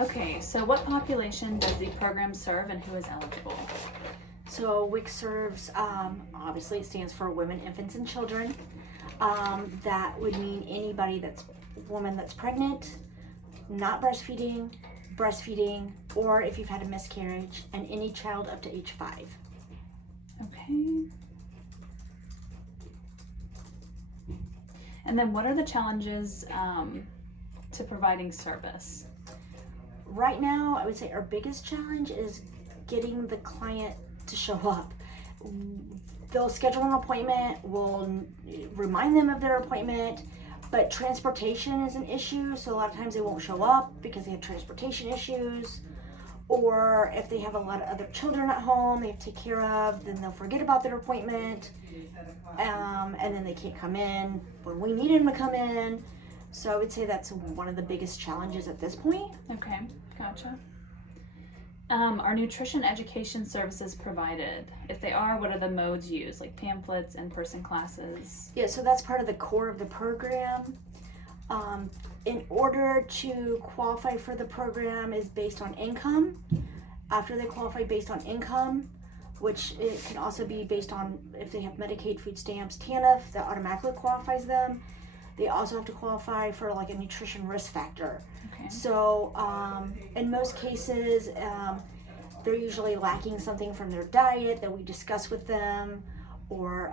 Okay, so what population does the program serve and who is eligible? So WIC serves, obviously it stands for Women, Infants, and Children. That would mean anybody woman that's pregnant, not breastfeeding, or if you've had a miscarriage, and any child up to age 5. Okay. And then what are the challenges to providing service? Right now, I would say our biggest challenge is getting the client to show up. They'll schedule an appointment, we'll remind them of their appointment, but transportation is an issue, so a lot of times they won't show up because they have transportation issues, or if they have a lot of other children at home they have to take care of, then they'll forget about their appointment, and then they can't come in when we need them to come in. So I would say that's one of the biggest challenges at this point. Okay, gotcha. Are nutrition education services provided? If they are, what are the modes used, like pamphlets, in-person classes? Yeah, so that's part of the core of the program. In order to qualify for the program is based on income. After they qualify based on income, which it can also be based on if they have Medicaid, food stamps, TANF, that automatically qualifies them. They also have to qualify for like a nutrition risk factor. Okay. So in most cases, they're usually lacking something from their diet that we discuss with them, or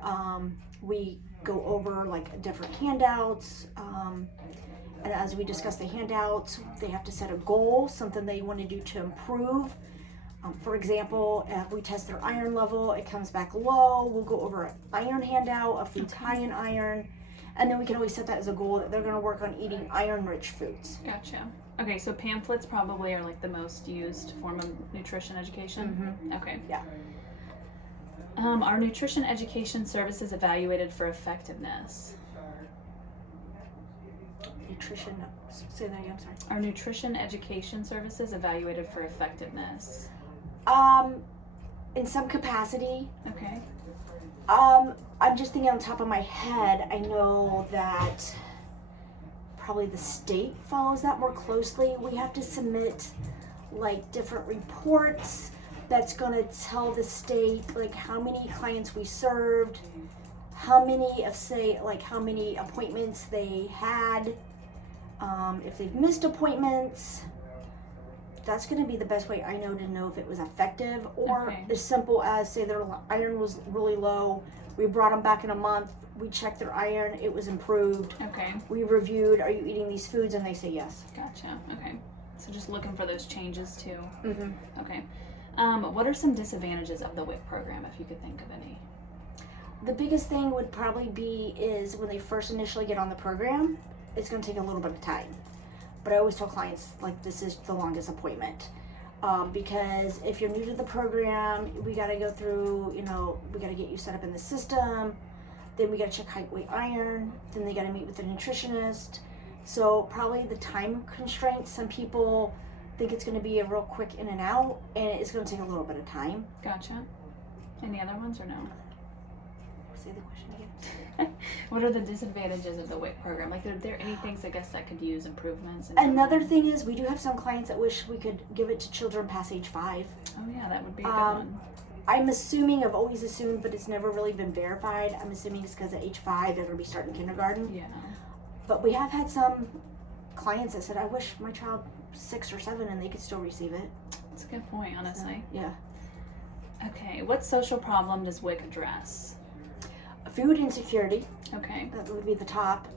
we go over like different handouts. And as we discuss the handouts, they have to set a goal, something they want to do to improve. For example, if we test their iron level, it comes back low, we'll go over an iron handout, a food's high in iron. And then we can always set that as a goal that they're going to work on eating iron-rich foods. Gotcha. Okay, so pamphlets probably are like the most used form of nutrition education? Mm-hmm. Okay. Yeah. Are nutrition education services evaluated for effectiveness? Nutrition, say that again, I'm sorry. Are nutrition education services evaluated for effectiveness? In some capacity. Okay. I'm just thinking on top of my head, I know that probably the state follows that more closely. We have to submit like different reports that's going to tell the state like how many clients we served, how many appointments they had, if they've missed appointments. That's going to be the best way I know to know if it was effective, or Okay. as simple as say their iron was really low. We brought them back in a month. We checked their iron. It was improved. Okay. We reviewed, are you eating these foods? And they say yes. Gotcha. Okay. So just looking for those changes too. Mm-hmm. Okay. What are some disadvantages of the WIC program, if you could think of any? The biggest thing would probably be is when they first initially get on the program, it's going to take a little bit of time. But I always tell clients, like, this is the longest appointment. Because if you're new to the program, we got to go through, we got to get you set up in the system. Then we got to check height, weight, iron. Then they got to meet with the nutritionist. So probably the time constraints, some people think it's going to be a real quick in and out, and it's going to take a little bit of time. Gotcha. Any other ones or no? Say the question again. What are the disadvantages of the WIC program? Like, are there any things, I guess, that could use improvements? Another thing is we do have some clients that wish we could give it to children past age 5. Oh yeah, that would be a good one. I'm assuming, I've always assumed, but it's never really been verified. I'm assuming it's because at age 5 they're going to be starting kindergarten. Yeah. But we have had some clients that said, I wish my child 6 or 7 and they could still receive it. That's a good point, honestly. So, yeah. Okay, what social problem does WIC address? Food insecurity. Okay. That would be the top,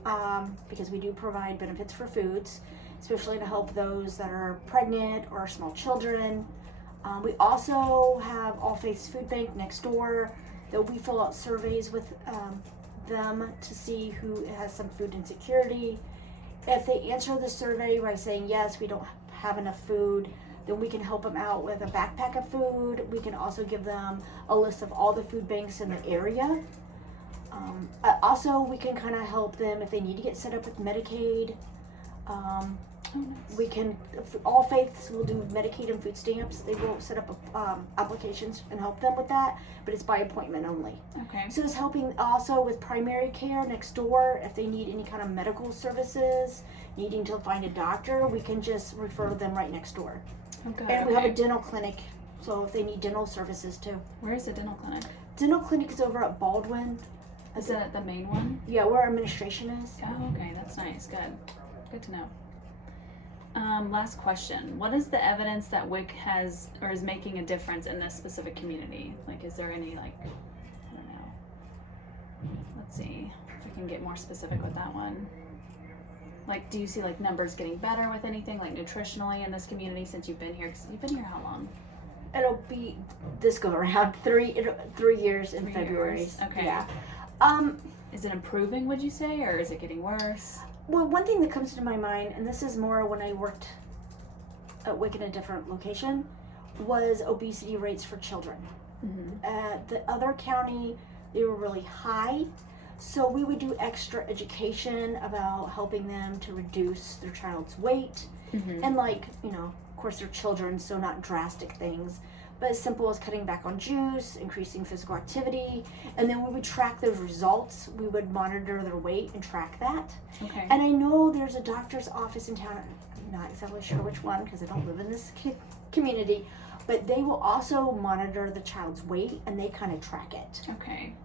because we do provide benefits for foods, especially to help those that are pregnant or small children. We also have All Faiths Food Bank next door that we fill out surveys with them to see who has some food insecurity. If they answer the survey by saying, yes, we don't have enough food, then we can help them out with a backpack of food. We can also give them a list of all the food banks in the area. Also, we can kind of help them if they need to get set up with Medicaid. Oh, nice. We can, all faiths will do Medicaid and food stamps. They will set up applications and help them with that, but it's by appointment only. Okay. So it's helping also with primary care next door. If they need any kind of medical services, needing to find a doctor, we can just refer them right next door. Oh, good. And we have okay. a dental clinic, so if they need dental services too. Where is the dental clinic? Dental clinic is over at Baldwin. Is it the main one? Yeah, where our administration is. Oh, okay. That's nice. Good. Good to know. Last question. What is the evidence that WIC has or is making a difference in this specific community? Like, is there any, like, I don't know. Let's see if we can get more specific with that one. Like, do you see, like, numbers getting better with anything, like, nutritionally in this community since you've been here? 'Cause you've been here how long? It'll be this go around 3 years in 3 February. years. Okay. Yeah. Is it improving, would you say, or is it getting worse? Well, one thing that comes to my mind, and this is more when I worked at WIC in a different location, was obesity rates for children. Mm-hmm. At the other county, they were really high. So we would do extra education about helping them to reduce their child's weight. Mm-hmm. And like, you know, of course they're children, so not drastic things, but as simple as cutting back on juice, increasing physical activity, and then we would track those results. We would monitor their weight and track that. Okay. And I know there's a doctor's office in town, I'm not exactly sure which one because I don't live in this community, but they will also monitor the child's weight and they kind of track it. Okay.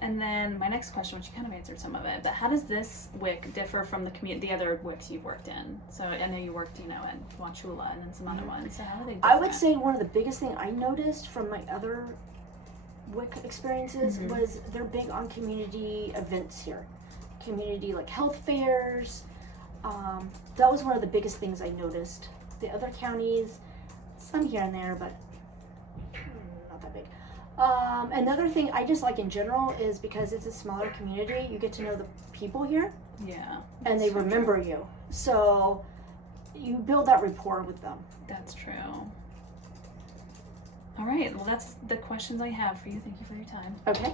And then my next question, which you kind of answered some of it, but how does this WIC differ from the other WICs you've worked in? So I know you worked, you know, at Wauchula and then some other ones. So how are they different? I would say one of the biggest thing I noticed from my other WIC experiences Mhm. was they're big on community events here. Community like health fairs. That was one of the biggest things I noticed. The other counties, some here and there, but not that big. Another thing I just like in general is because it's a smaller community, you get to know the people here Yeah. and they remember you. So you build that rapport with them. That's true. All right. Well, that's the questions I have for you. Thank you for your time. Okay.